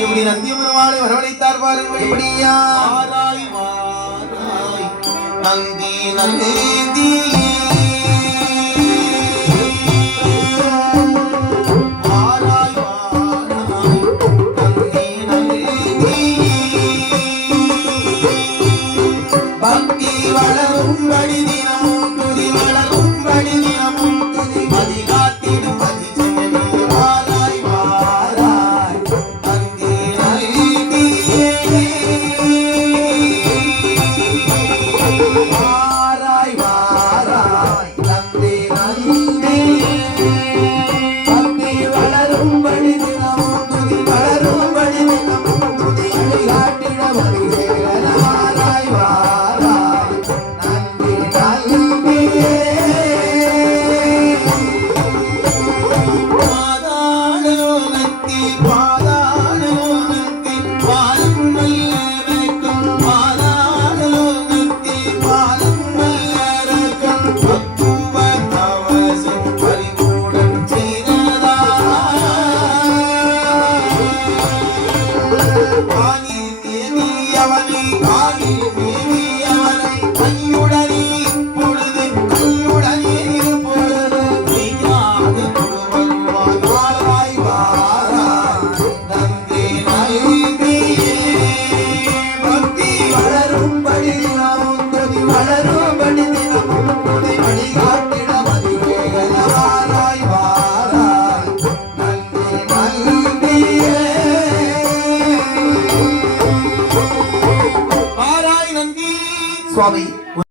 இப்படி நந்தியம்மனவாளை வரவழைத்தார் பாருங்கள் இப்படியா நந்தி நந்தி. பக்தி வளரும் வழிதி Ah. probably.